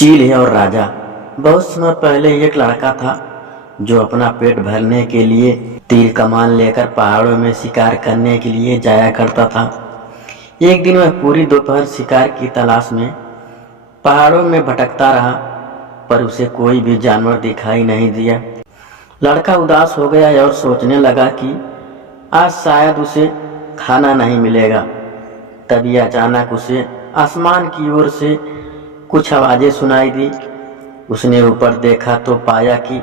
चील और राजा। बहुत समय पहले एक लड़का था जो अपना पेट भरने के लिए तीर कमान लेकर पहाड़ों में शिकार करने के लिए जाया करता था। एक दिन वह पूरी दोपहर शिकार की तलाश में पहाड़ों में भटकता रहा, पर उसे कोई भी जानवर दिखाई नहीं दिया। लड़का उदास हो गया और सोचने लगा कि आज शायद उसे खाना नहीं मिलेगा। तभी अचानक उसे आसमान की ओर से कुछ आवाजें सुनाई दी। उसने ऊपर देखा तो पाया कि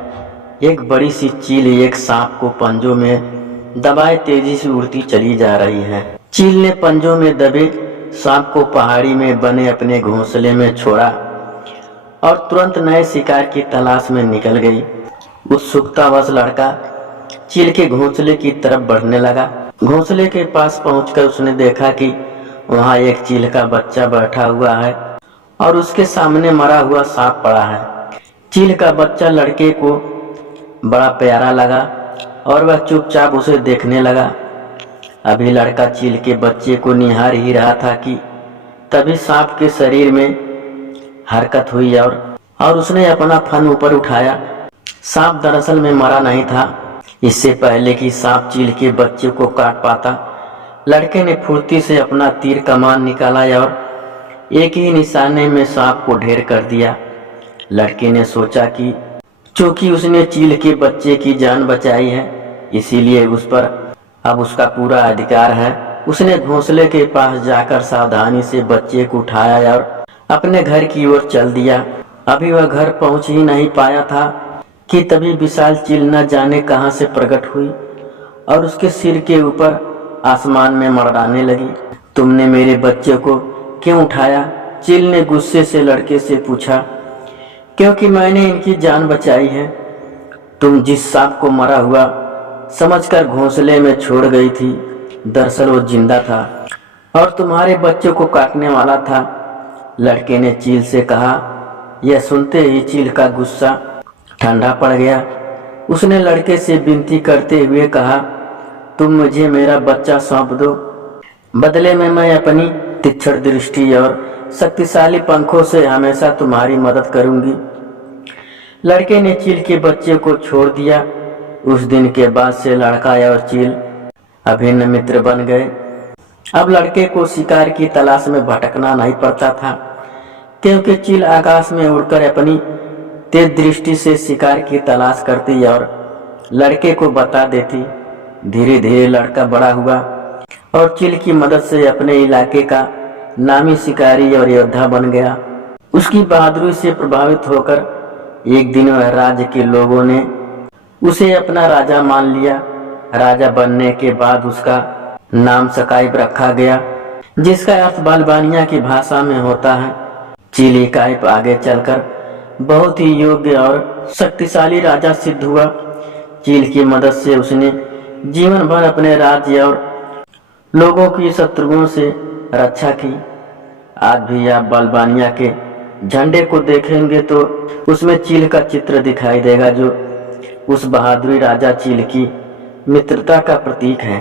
एक बड़ी सी चील एक सांप को पंजों में दबाए तेजी से उड़ती चली जा रही है। चील ने पंजों में दबे सांप को पहाड़ी में बने अपने घोंसले में छोड़ा और तुरंत नए शिकार की तलाश में निकल गई। उत्सुकतावश लड़का चील के घोंसले की तरफ बढ़ने लगा। घोंसले के पास पहुंचकर उसने देखा कि वहां एक चील का बच्चा बैठा हुआ है और उसके सामने मरा हुआ सांप पड़ा है। चील का बच्चा लड़के को बड़ा प्यारा लगा और वह चुपचाप उसे देखने लगा। अभी लड़का चील के बच्चे को निहार ही रहा था कि तभी सांप के शरीर में हरकत हुई और उसने अपना फन ऊपर उठाया। सांप दरअसल में मरा नहीं था। इससे पहले कि सांप चील के बच्चे को काट पाता, लड़के ने फुर्ती से अपना तीर कमान निकाला और एक ही निशाने में सांप को ढेर कर दिया। लड़के ने सोचा कि चूंकि उसने चील के बच्चे की जान बचाई है, इसीलिए उस पर अब उसका पूरा अधिकार है। उसने घोंसले के पास जाकर सावधानी से बच्चे को उठाया और अपने घर की ओर चल दिया। अभी वह घर पहुंच ही नहीं पाया था कि तभी विशाल चील न जाने कहां से प्रकट हुई और उसके सिर के ऊपर आसमान में मंडराने लगी। तुमने मेरे बच्चे को क्यों उठाया? चील ने गुस्से से लड़के से पूछा। क्योंकि मैंने इनकी जान बचाई है। तुम जिस सांप को मरा हुआ समझकर घोंसले में छोड़ गई थी, दरअसल वो जिंदा था और तुम्हारे बच्चे को काटने वाला था, लड़के ने चील से कहा। यह सुनते ही चील का गुस्सा ठंडा पड़ गया। उसने लड़के से विनती करते हुए कहा, तुम मुझे मेरा बच्चा सौंप दो, बदले में मैं अपनी तीक्ष्ण दृष्टि और शक्तिशाली पंखों से हमेशा तुम्हारी मदद करूंगी। लड़के ने चील के बच्चे को छोड़ दिया। उस दिन के बाद से लड़का और चील अभिन्न मित्र बन गए। अब लड़के को शिकार की तलाश में भटकना नहीं पड़ता था, क्योंकि चील आकाश में उड़कर अपनी तेज दृष्टि से शिकार की तलाश करती और लड़के को बता देती। धीरे धीरे लड़का बड़ा हुआ और चील की मदद से अपने इलाके का नामी शिकारी और योद्धा बन गया। उसकी बहादुरी से प्रभावित होकर एक दिन वह राज्य के लोगों ने उसे अपना राजा मान लिया। राजा बनने के बाद उसका नाम सकाइब रखा गया, जिसका अर्थ बालबानिया की भाषा में होता है। चील काइब आगे चलकर बहुत ही योग्य और शक्तिशाली राजा सिद्ध हुआ। चील की मदद से उसने जीवन भर अपने राज्य और लोगों की शत्रुओं से रक्षा की। आज भी आप बालबानिया के झंडे को देखेंगे तो उसमें चील का चित्र दिखाई देगा, जो उस बहादुर राजा चील की मित्रता का प्रतीक है।